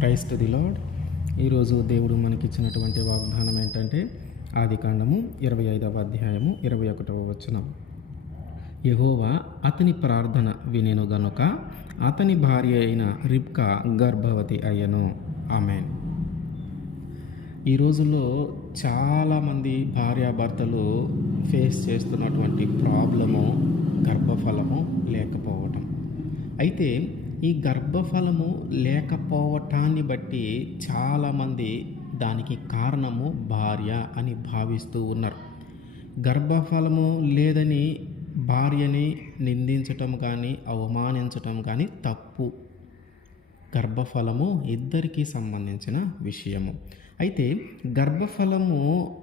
Christ the lord ఈరోజు దేవుడు మనకిచ్చినటువంటి వాగ్దానం ఏంటంటే ఆది కాండము ఇరవై ఐదవ అధ్యాయము ఇరవై ఒకటవ వచనం. యహోవా అతని ప్రార్థన వినేను గనుక అతని భార్య అయిన రిబ్కా గర్భవతి అయ్యను. ఆమెన్. ఈ రోజుల్లో చాలామంది భార్యాభర్తలు ఫేస్ చేస్తున్నటువంటి ప్రాబ్లము గర్భఫలము లేకపోవటం. అయితే ఈ గర్భఫలము లేకపోవటాన్ని బట్టి చాలామంది దానికి కారణము భార్య అని భావిస్తూ ఉన్నారు. గర్భఫలము లేదని భార్యని నిందించటం కానీ అవమానించటం కానీ తప్పు. గర్భఫలము ఇద్దరికీ సంబంధించిన విషయము. అయితే గర్భఫలము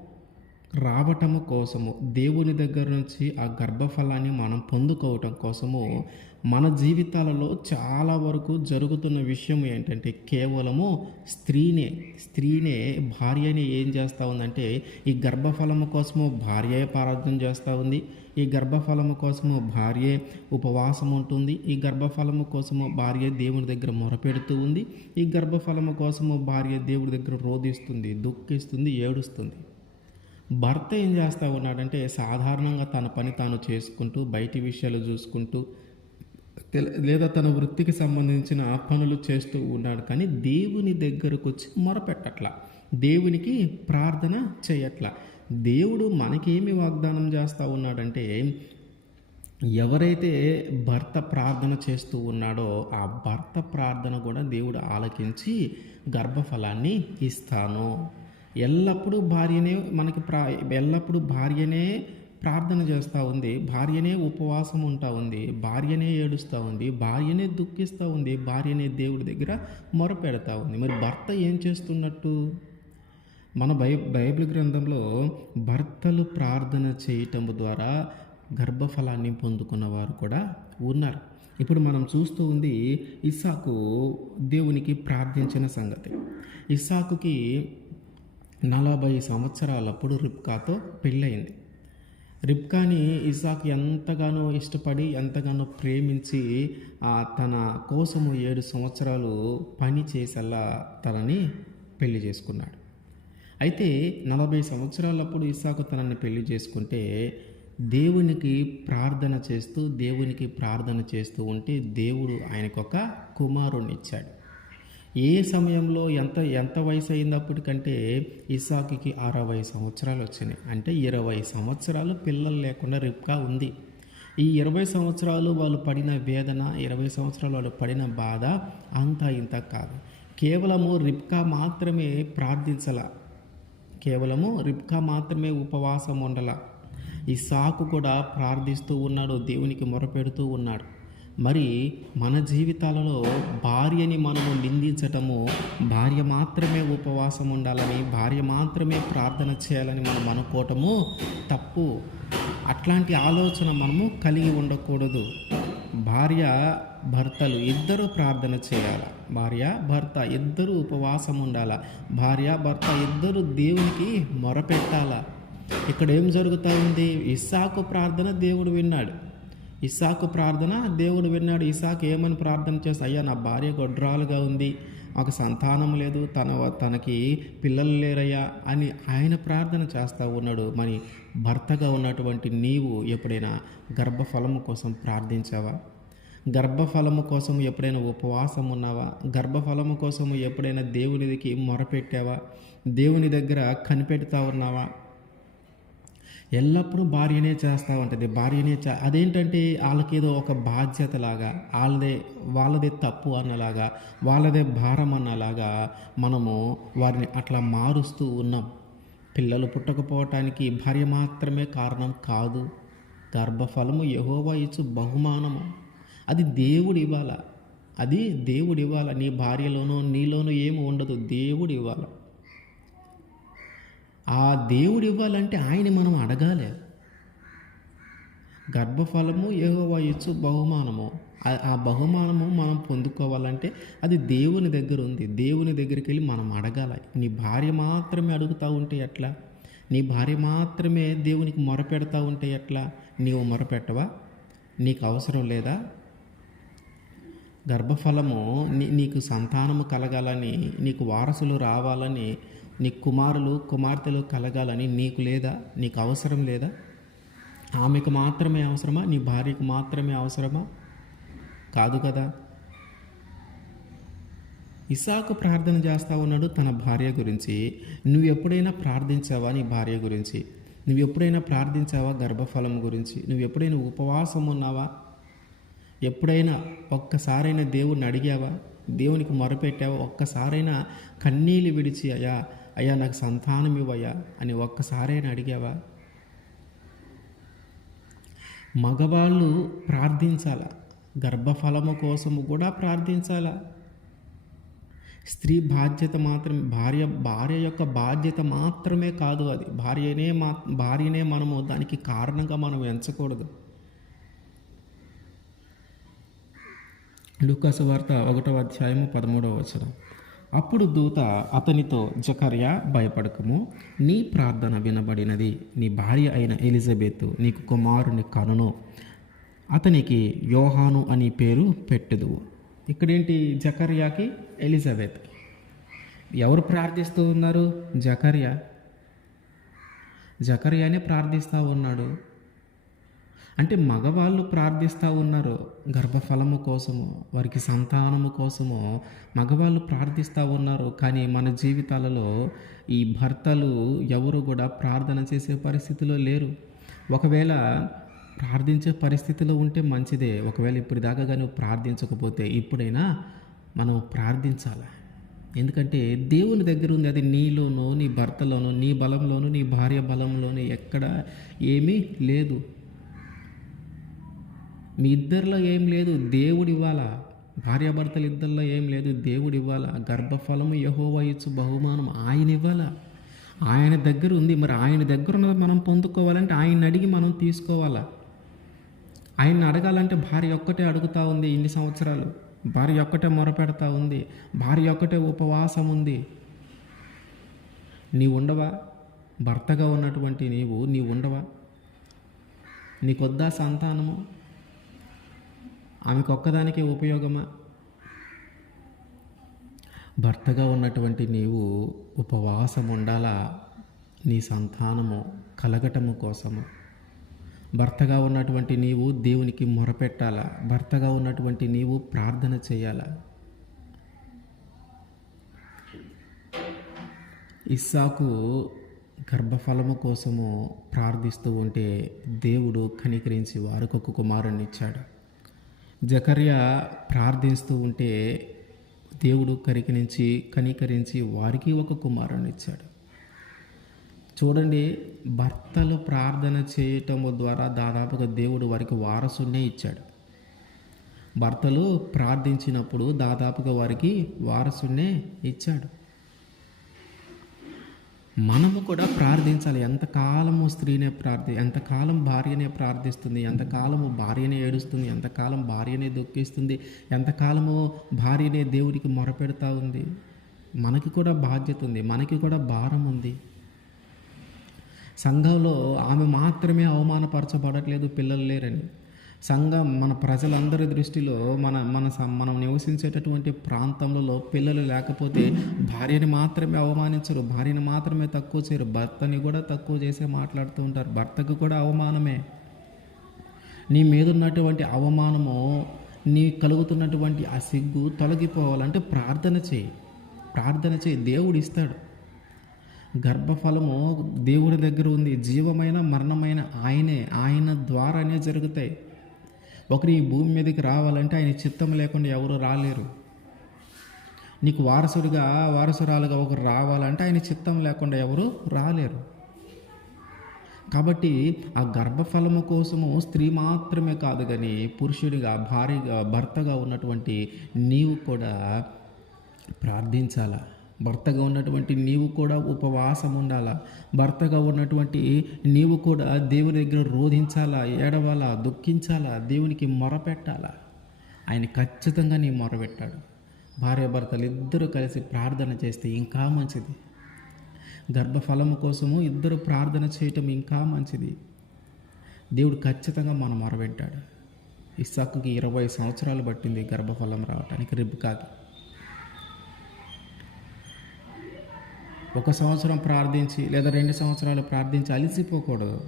రావటము కోసము దేవుని దగ్గర నుంచి ఆ గర్భఫలాన్ని మనం పొందుకోవటం కోసము మన జీవితాలలో చాలా వరకు జరుగుతున్న విషయం ఏంటంటే కేవలము స్త్రీనే స్త్రీనే భార్యని ఏం చేస్తూ ఉందంటే ఈ గర్భఫలము కోసము భార్య ప్రార్థన చేస్తూ ఉంది ఈ గర్భఫలము కోసము భార్య ఉపవాసం ఉంటుంది ఈ గర్భఫలము కోసము భార్య దేవుని దగ్గర మొరపెడుతూ ఉంది ఈ గర్భఫలము కోసము భార్య దేవుడి దగ్గర రోధిస్తుంది దుఃఖిస్తుంది ఏడుస్తుంది. భర్త ఏం చేస్తూ ఉన్నాడంటే సాధారణంగా తన పని తాను చేసుకుంటూ బయటి విషయాలు చూసుకుంటూ తెల- లేదా తన వృత్తికి సంబంధించిన పనులు చేస్తూ ఉన్నాడు. కానీ దేవుని దగ్గరకు వచ్చి మొరపెట్టట్ల. దేవునికి ప్రార్థన చేయట్ల. దేవుడు మనకేమి వాగ్దానం చేస్తూ ఉన్నాడంటే ఎవరైతే భర్త ప్రార్థన చేస్తూ ఉన్నాడో ఆ భర్త ప్రార్థన కూడా దేవుడు ఆలకించి గర్భఫలాన్ని ఇస్తాను. ఎల్లప్పుడూ భార్యనే మనకి ప్రా ఎల్లప్పుడూ భార్యనే ప్రార్థన చేస్తూ ఉంది భార్యనే ఉపవాసం ఉంటా ఉంది భార్యనే ఏడుస్తూ ఉంది భార్యనే దుఃఖిస్తూ ఉంది భార్యనే దేవుడి దగ్గర మొరపెడతా ఉంది. మరి భర్త ఏం చేస్తున్నట్టు? మన బై బైబిల్ గ్రంథంలో భర్తలు ప్రార్థన చేయటం ద్వారా గర్భఫలాన్ని పొందుకున్న వారు కూడా ఉన్నారు. ఇప్పుడు మనం చూస్తూ ఉంది ఇస్సాకు దేవునికి ప్రార్థించిన సంగతి. ఇస్సాకుకి నలభై సంవత్సరాలప్పుడు రిబ్కాతో పెళ్ళయింది. రిబ్కాని ఇసాక్ ఎంతగానో ఇష్టపడి ఎంతగానో ప్రేమించి ఆ తన కోసము ఏడు సంవత్సరాలు పని చేసేలా తనని పెళ్ళి చేసుకున్నాడు. అయితే నలభై సంవత్సరాలప్పుడు ఇసాకు తనని పెళ్ళి చేసుకుంటే దేవునికి ప్రార్థన చేస్తూ దేవునికి ప్రార్థన చేస్తూ ఉంటే దేవుడు ఆయనకొక కుమారుణ్ణి ఇచ్చాడు ఏ సమయంలో ఎంత ఎంత వయసు అయినప్పటికంటే ఇసాకుకి అరవై సంవత్సరాలు వచ్చినాయి. అంటే ఇరవై సంవత్సరాలు పిల్లలు లేకుండా రిప్గా ఉంది. ఈ ఇరవై సంవత్సరాలు వాళ్ళు పడిన వేదన ఇరవై సంవత్సరాలు వాళ్ళు పడిన బాధ అంత ఇంత కాదు. కేవలము రిప్కా మాత్రమే ప్రార్థించల. కేవలము రిప్కా మాత్రమే ఉపవాసం ఉండల. సాకు కూడా ప్రార్థిస్తూ ఉన్నాడు దేవునికి మొరపెడుతూ ఉన్నాడు. మరి మన జీవితాలలో భార్యని మనము నిందించటము భార్య మాత్రమే ఉపవాసం ఉండాలని భార్య మాత్రమే ప్రార్థన చేయాలని మనం అనుకోవటము తప్పు. అట్లాంటి ఆలోచన మనము కలిగి ఉండకూడదు. భార్య భర్తలు ఇద్దరు ప్రార్థన చేయాలి. భార్య భర్త ఇద్దరు ఉపవాసం ఉండాలి. భార్య భర్త ఇద్దరు దేవునికి మొరపెట్టాల. ఇక్కడ ఏం జరుగుతూ ఉంది? ఇస్సాకు ప్రార్థన దేవుడు విన్నాడు. ఇసాకు ప్రార్థన దేవుడు విన్నాడు ఇసాకు ఏమని ప్రార్థన చేసి అయ్యా నా భార్య గొడ్రాలుగా ఉంది ఒక సంతానం లేదు తన తనకి పిల్లలు లేరయ్యా అని ఆయన ప్రార్థన చేస్తూ ఉన్నాడు. మరి భర్తగా ఉన్నటువంటి నీవు ఎప్పుడైనా గర్భఫలము కోసం ప్రార్థించావా? గర్భఫలము కోసం ఎప్పుడైనా ఉపవాసం ఉన్నావా? గర్భఫలము కోసం ఎప్పుడైనా దేవునిదికి మొరపెట్టావా? దేవుని దగ్గర కనిపెడతా ఉన్నావా? ఎల్లప్పుడూ భార్యనే చేస్తూ ఉంటుంది భార్యనే చే అదేంటంటే వాళ్ళకేదో ఒక బాధ్యత లాగా వాళ్ళదే వాళ్ళదే తప్పు అన్నలాగా వాళ్ళదే భారం అన్నలాగా మనము వారిని అట్లా మారుస్తూ ఉన్నాం. పిల్లలు పుట్టకపోవటానికి భార్య మాత్రమే కారణం కాదు. గర్భఫలము యహోవా ఇచ్చు బహుమానము. అది దేవుడు ఇవ్వాల. అది దేవుడు ఇవ్వాల. నీ భార్యలోనూ నీలోనూ ఏమి ఉండదు. దేవుడు ఇవ్వాల. ఆ దేవుడు ఇవ్వాలంటే ఆయన మనం అడగాలి. గర్భఫలము యెహోవా ఇచ్చు బహుమానము. ఆ- ఆ బహుమానము మనం పొందుకోవాలంటే అది దేవుని దగ్గర ఉంది. దేవుని దగ్గరికి వెళ్ళి మనం అడగాలి. నీ భార్య మాత్రమే అడుగుతూ ఉంటే ఎట్లా? నీ భార్య మాత్రమే దేవునికి మొరపెడతా ఉంటే ఎట్లా? నీవు మొరపెట్టవా? నీకు అవసరం లేదా? గర్భఫలము నీ నీకు సంతానము కలగాలని నీకు వారసులు రావాలని నీ కుమారులు కుమార్తెలు కలగాలని నీకు లేదా? నీకు అవసరం లేదా? ఆమెకు మాత్రమే అవసరమా? నీ భార్యకు మాత్రమే అవసరమా? కాదు కదా. ఇసాకు ప్రార్థన చేస్తా ఉన్నాడు తన భార్య గురించి. నువ్వు ఎప్పుడైనా ప్రార్థించావా నీ భార్య గురించి? నువ్వు ఎప్పుడైనా ప్రార్థించావా గర్భఫలం గురించి? నువ్వు ఎప్పుడైనా ఉపవాసం ఉన్నావా? ఎప్పుడైనా ఒక్కసారైనా దేవుణ్ణి అడిగావా? దేవునికి మొరపెట్టావా? ఒక్కసారైనా కన్నీళ్ళు విడిచి అయ్యా అయ్యా నాకు సంతానం ఇవ్వయ్యా అని ఒక్కసారైనా అడిగావా? మగవాళ్ళు ప్రార్థించాలా గర్భఫలము కోసము కూడా ప్రార్థించాలా. స్త్రీ బాధ్యత మాత్రమే భార్య భార్య యొక్క బాధ్యత మాత్రమే కాదు అది. భార్యనే మా భార్యనే మనము దానికి కారణంగా మనం ఎంచకూడదు. లూకాసు వార్త ఒకటవ అధ్యాయము పదమూడవ వచనం. అప్పుడు దూత అతనితో జకర్యా భయపడకము. నీ ప్రార్థన వినబడినది. నీ భార్య అయిన ఎలిజబెత్ నీకు కుమారుని కనును. అతనికి యోహాను అని పేరు పెట్టదు ఇక్కడేంటి జకర్యాకి ఎలిజబెత్ ఎవరు ప్రార్థిస్తూ ఉన్నారు? జకర్యా. జకర్యానే ప్రార్థిస్తూ ఉన్నాడు. అంటే మగవాళ్ళు ప్రార్థిస్తూ ఉన్నారు గర్భఫలము కోసము వారికి సంతానము కోసము మగవాళ్ళు ప్రార్థిస్తూ ఉన్నారు కానీ మన జీవితాలలో ఈ భర్తలు ఎవరు కూడా ప్రార్థన చేసే పరిస్థితిలో లేరు. ఒకవేళ ప్రార్థించే పరిస్థితిలో ఉంటే మంచిదే. ఒకవేళ ఇప్పుడు దాకా కానీ ప్రార్థించకపోతే ఇప్పుడైనా మనం ప్రార్థించాలి. ఎందుకంటే దేవుని దగ్గర ఉంది. అది నీలోనో నీ భర్తలోనో నీ బలంలోనూ నీ భార్య బలంలోనూ ఎక్కడ ఏమీ లేదు. మీ ఇద్దరిలో ఏం లేదు దేవుడు ఇవ్వాలా? భార్యాభర్తలు ఇద్దరిలో ఏం లేదు దేవుడు ఇవ్వాలా? గర్భఫలము యహోవా ఇచ్చు బహుమానం ఆయన ఇవ్వాలా? ఆయన దగ్గర ఉంది. మరి ఆయన దగ్గర ఉన్నది మనం పొందుకోవాలంటే ఆయన అడిగి మనం తీసుకోవాలా? ఆయన్ని అడగాలంటే భార్య ఒక్కటే అడుగుతూ ఉంది ఇన్ని సంవత్సరాలు. భార్య ఒక్కటే మొరపెడతా ఉంది. భార్య ఒక్కటే ఉపవాసం ఉంది. నీ ఉండవా? భర్తగా ఉన్నటువంటి నీవు నీ ఉండవా? నీకొద్దా సంతానము? ఆమెకు ఒక్కదానికే ఉపయోగమా? భర్తగా ఉన్నటువంటి నీవు ఉపవాసం ఉండాలా నీ సంతానము కలగటము కోసము. భర్తగా ఉన్నటువంటి నీవు దేవునికి మొరపెట్టాలా? భర్తగా ఉన్నటువంటి నీవు ప్రార్థన చేయాలా? ఇస్సాకు గర్భఫలము కోసము ప్రార్థిస్తూ ఉంటే దేవుడు కనికరించి వారికి ఒక ఇచ్చాడు జకర్య ప్రార్థిస్తూ ఉంటే దేవుడు కరికరించి కనికరించి వారికి ఒక కుమారుని ఇచ్చాడు. చూడండి భర్తలు ప్రార్థన చేయటం ద్వారా దాదాపుగా దేవుడు వారికి వారసునే ఇచ్చాడు. భర్తలు ప్రార్థించినప్పుడు దాదాపుగా వారికి వారసునే ఇచ్చాడు. మనము కూడా ప్రార్థించాలి. ఎంతకాలము స్త్రీనే ప్రార్థి ఎంతకాలం భార్యనే ప్రార్థిస్తుంది ఎంతకాలము భార్యనే ఏడుస్తుంది ఎంతకాలం భార్యనే దుఃఖిస్తుంది ఎంతకాలము భార్యనే దేవుడికి మొరపెడతా ఉంది. మనకి కూడా బాధ్యత ఉంది మనకి కూడా భారం ఉంది. సంఘంలో ఆమె మాత్రమే అవమానపరచబడట్లేదు పిల్లలు లేరని. సంఘం మన ప్రజలందరి దృష్టిలో మన మన మనం నివసించేటటువంటి ప్రాంతంలో పిల్లలు లేకపోతే భార్యని మాత్రమే అవమానించరు భార్యని మాత్రమే తక్కువ చేయరు భర్తని కూడా తక్కువ చేసే మాట్లాడుతూ ఉంటారు. భర్తకు కూడా అవమానమే. నీ మీద ఉన్నటువంటి అవమానము నీ కలుగుతున్నటువంటి ఆ సిగ్గు తొలగిపోవాలంటే ప్రార్థన చేయి. ప్రార్థన చేయి దేవుడు ఇస్తాడు. గర్భఫలము దేవుడి దగ్గర ఉంది జీవమైన మరణమైన ఆయనే ఆయన ద్వారానే జరుగుతాయి. ఒకరు ఈ భూమి మీదకి రావాలంటే ఆయన చిత్తం లేకుండా ఎవరు రాలేరు. నీకు వారసుడిగా వారసురాలుగా ఒకరు రావాలంటే ఆయన చిత్తం లేకుండా ఎవరు రాలేరు. కాబట్టి ఆ గర్భఫలము కోసము స్త్రీ మాత్రమే కాదు కానీ పురుషుడిగా భార్యగా భర్తగా ఉన్నటువంటి నీవు కూడా ప్రార్థించాలా? భర్తగా ఉన్నటువంటి నీవు కూడా ఉపవాసం ఉండాలా? భర్తగా ఉన్నటువంటి నీవు కూడా దేవుని దగ్గర రోధించాలా? ఏడవాలా? దుఃఖించాలా? దేవునికి మొరపెట్టాలా? ఆయన ఖచ్చితంగా నీ మొరపెట్టాడు. భార్యాభర్తలు ఇద్దరు కలిసి ప్రార్థన చేస్తే ఇంకా మంచిది. గర్భఫలము కోసము ఇద్దరు ప్రార్థన చేయటం ఇంకా మంచిది. దేవుడు ఖచ్చితంగా మన మొరపెట్టాడు. ఇస్సాకుకి ఇరవై సంవత్సరాలు పట్టింది గర్భఫలం రావటానికి రిబ్కాకి. ఒక సంవత్సరం ప్రార్థించి లేదా రెండు సంవత్సరాలు ప్రార్థించి అలిసిపోకూడదు.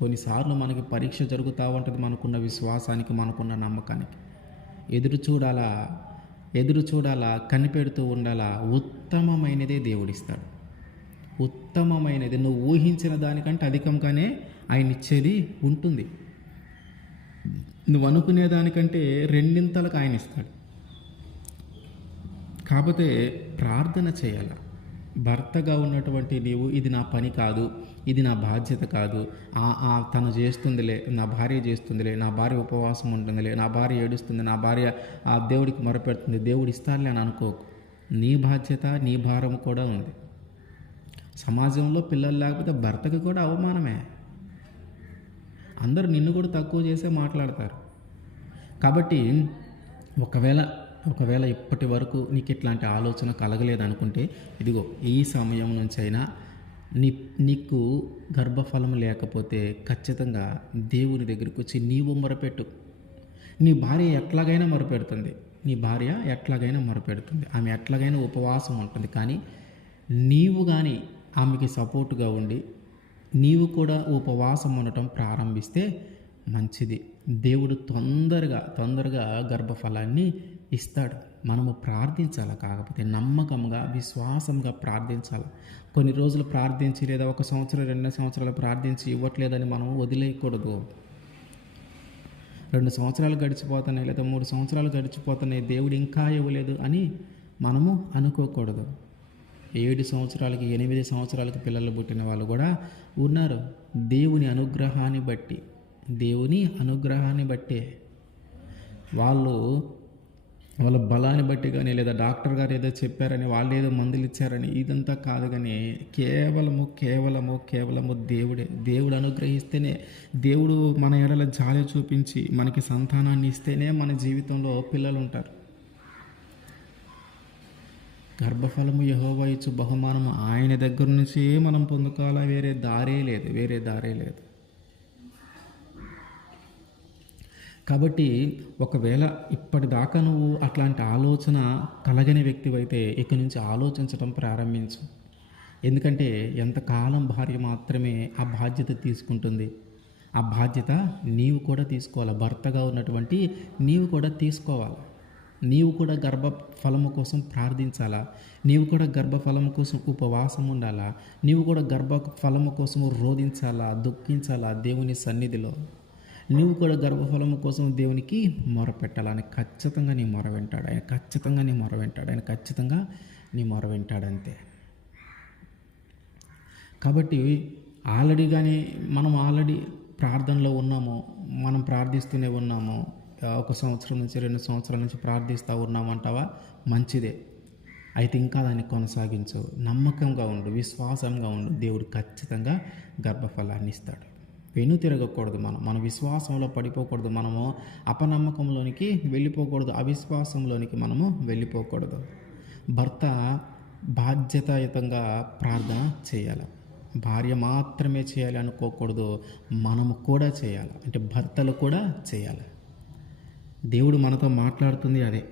కొన్నిసార్లు మనకి పరీక్ష జరుగుతూ ఉంటుంది మనకున్న విశ్వాసానికి మనకున్న నమ్మకానికి. ఎదురు చూడాలా ఎదురు చూడాలా కనిపెడుతూ ఉండాలా ఉత్తమమైనదే దేవుడిస్తాడు. ఉత్తమమైనది నువ్వు ఊహించిన దానికంటే అధికంగానే ఆయన ఇచ్చేది ఉంటుంది. నువ్వు అనుకునే దానికంటే రెండింతలకు ఆయన ఇస్తాడు కాకపోతే ప్రార్థన చేయాలి? భర్తగా ఉన్నటువంటి నీవు ఇది నా పని కాదు ఇది నా బాధ్యత కాదు. ఆ తను చేస్తుందిలే నా భార్య చేస్తుందిలే నా భార్య ఉపవాసం ఉంటుందిలే నా భార్య ఏడుస్తుంది నా భార్య ఆ దేవుడికి మొరపెడుతుంది దేవుడు ఇస్తానులే అని అనుకోకు నీ బాధ్యత నీ భారం కూడా ఉంది సమాజంలో పిల్లలు లేకపోతే భర్తకి కూడా అవమానమే. అందరూ నిన్ను కూడా తక్కువ చేసే మాట్లాడతారు. కాబట్టి ఒకవేళ ఒకవేళ ఇప్పటి వరకు నీకు ఇట్లాంటి ఆలోచన కలగలేదనుకుంటే ఇదిగో ఈ సమయం నుంచైనా నీ నీకు గర్భఫలం లేకపోతే ఖచ్చితంగా దేవుని దగ్గరికి వచ్చి నీవు మొరపెట్టు. నీ భార్య ఎట్లాగైనా మొరపెడుతుంది. నీ భార్య ఎట్లాగైనా మొరపెడుతుంది. ఆమె ఎట్లాగైనా ఉపవాసం ఉంటుంది. కానీ నీవు కానీ ఆమెకి సపోర్టుగా ఉండి నీవు కూడా ఉపవాసం ఉండటం ప్రారంభిస్తే మంచిది. దేవుడు తొందరగా తొందరగా గర్భఫలాన్ని ఇస్తాడు. మనము ప్రార్థించాలి? కాకపోతే నమ్మకంగా విశ్వాసంగా ప్రార్థించాలి? కొన్ని రోజులు ప్రార్థించి లేదా ఒక సంవత్సరం రెండు సంవత్సరాలు ప్రార్థించి ఇవ్వట్లేదని మనం వదిలేయకూడదు. రెండు సంవత్సరాలు గడిచిపోతున్నాయి లేదా మూడు సంవత్సరాలు గడిచిపోతున్నాయి దేవుడు ఇంకా ఇవ్వలేదు అని మనము అనుకోకూడదు. ఏడు సంవత్సరాలకి ఎనిమిది సంవత్సరాలకి పిల్లలు పుట్టిన వాళ్ళు కూడా ఉన్నారు. దేవుని అనుగ్రహాన్ని బట్టి దేవుని అనుగ్రహాన్ని బట్టే వాళ్ళు వాళ్ళ బలాన్ని బట్టి కానీ లేదా డాక్టర్ గారు ఏదో చెప్పారని వాళ్ళు ఏదో మందులు ఇచ్చారని ఇదంతా కాదు కానీ కేవలము కేవలము కేవలము దేవుడే. దేవుడు అనుగ్రహిస్తేనే దేవుడు మన ఎడల జాలి చూపించి మనకి సంతానాన్ని ఇస్తేనే మన జీవితంలో పిల్లలు ఉంటారు గర్భఫలము యహోవా ఇచ్చు బహుమానము ఆయన దగ్గర నుంచి మనం పొందుకోవాలా? వేరే దారే లేదు వేరే దారే లేదు. కాబట్టి ఒకవేళ ఇప్పటిదాకా నువ్వు అట్లాంటి ఆలోచన కలగని వ్యక్తివైతే ఇక నుంచి ఆలోచించడం ప్రారంభించు. ఎందుకంటే ఎంతకాలం భార్య మాత్రమే ఆ బాధ్యత తీసుకుంటుంది. ఆ బాధ్యత నీవు కూడా తీసుకోవాలి. భర్తగా ఉన్నటువంటి నీవు కూడా తీసుకోవాలి. నీవు కూడా గర్భ ఫలము కోసం ప్రార్థించాలా? నీవు కూడా గర్భఫలము కోసం ఉపవాసం ఉండాలా? నీవు కూడా గర్భ ఫలము కోసం రోధించాలా? దుఃఖించాలా? దేవుని సన్నిధిలో? నువ్వు కూడా గర్భఫలము కోసం దేవునికి మొరపెట్టాలని ఖచ్చితంగా నీ మొర వింటాడు. ఆయన ఖచ్చితంగా నీ మొర వింటాడు. ఆయన ఖచ్చితంగా నీ మొర వింటాడు అంతే. కాబట్టి ఆల్రెడీ కానీ మనం ఆల్రెడీ ప్రార్థనలో ఉన్నాము మనం ప్రార్థిస్తూనే ఉన్నాము ఒక సంవత్సరం నుంచి రెండు సంవత్సరాల నుంచి ప్రార్థిస్తూ ఉన్నామంటావా? మంచిదే. అయితే ఇంకా దాన్ని కొనసాగించు. నమ్మకంగా ఉండు విశ్వాసంగా ఉండు. దేవుడు ఖచ్చితంగా గర్భఫలాన్ని ఇస్తాడు. వెను తిరగకూడదు మనం. మన విశ్వాసంలో పడిపోకూడదు మనము. అపనమ్మకంలోనికి వెళ్ళిపోకూడదు. అవిశ్వాసంలోనికి మనము వెళ్ళిపోకూడదు. భర్త బాధ్యతాయుతంగా ప్రార్థన చేయాలి. భార్య మాత్రమే చేయాలి అనుకోకూడదు. మనము కూడా చేయాలి. అంటే భర్తలు కూడా చేయాలి. దేవుడు మనతో మాట్లాడుతుంది అదే.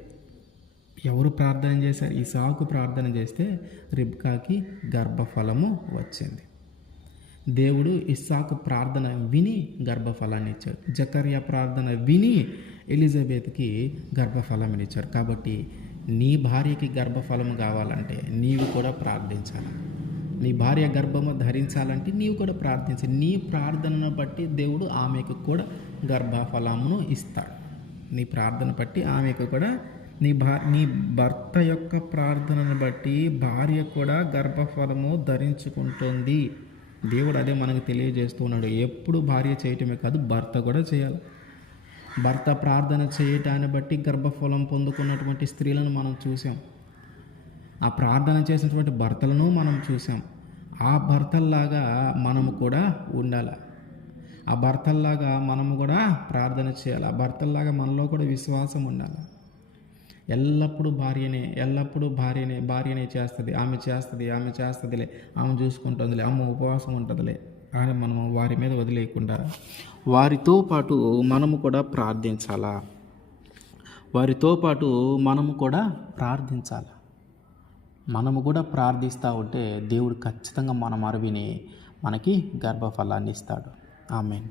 ఎవరు ప్రార్థన చేశారు? ఈ సాకు ప్రార్థన చేస్తే రిబ్కాకి గర్భఫలము వచ్చింది. దేవుడు ఇస్సాకు ప్రార్థన విని గర్భఫలాన్ని ఇచ్చాడు. జకర్య ప్రార్థన విని ఎలిజబెత్కి గర్భఫలం ఇచ్చారు కాబట్టి నీ భార్యకి గర్భఫలం కావాలంటే నీవు కూడా ప్రార్థించాలి. నీ భార్య గర్భము ధరించాలంటే నీవు కూడా ప్రార్థించి. నీ ప్రార్థనను బట్టి దేవుడు ఆమెకు కూడా గర్భఫలమును ఇస్తాడు. నీ ప్రార్థన బట్టి ఆమెకు కూడా నీ భా నీ భర్త యొక్క ప్రార్థనను బట్టి భార్య కూడా గర్భఫలము ధరించుకుంటుంది. దేవుడు అదే మనకు తెలియజేస్తున్నాడు ఎప్పుడు భార్య చేయటమే కాదు భర్త కూడా చేయాలి. భర్త ప్రార్థన చేయటాన్ని బట్టి గర్భఫలం పొందుకున్నటువంటి స్త్రీలను మనం చూసాం. ఆ ప్రార్థన చేసినటువంటి భర్తలను మనం చూసాం. ఆ భర్తల్లాగా మనము కూడా ఉండాలి. ఆ భర్తల్లాగా మనము కూడా ప్రార్థన చేయాలి. ఆ భర్తల్లాగా మనలో కూడా విశ్వాసం ఉండాలి. ఎల్లప్పుడూ భార్యనే ఎల్లప్పుడూ భార్యనే భార్యనే చేస్తుంది. ఆమె చేస్తుంది ఆమె చేస్తుందిలే. ఆమె చూసుకుంటుందిలే. ఆమె ఉపవాసం ఉంటుందిలే. అని మనము వారి మీద వదిలేయకుండా వారితో పాటు మనము కూడా ప్రార్థించాలా? వారితో పాటు మనము కూడా ప్రార్థించాలి? మనము కూడా ప్రార్థిస్తూ ఉంటే దేవుడు ఖచ్చితంగా మన మరవిని మనకి గర్భఫలాన్ని ఇస్తాడు. ఆమెన్.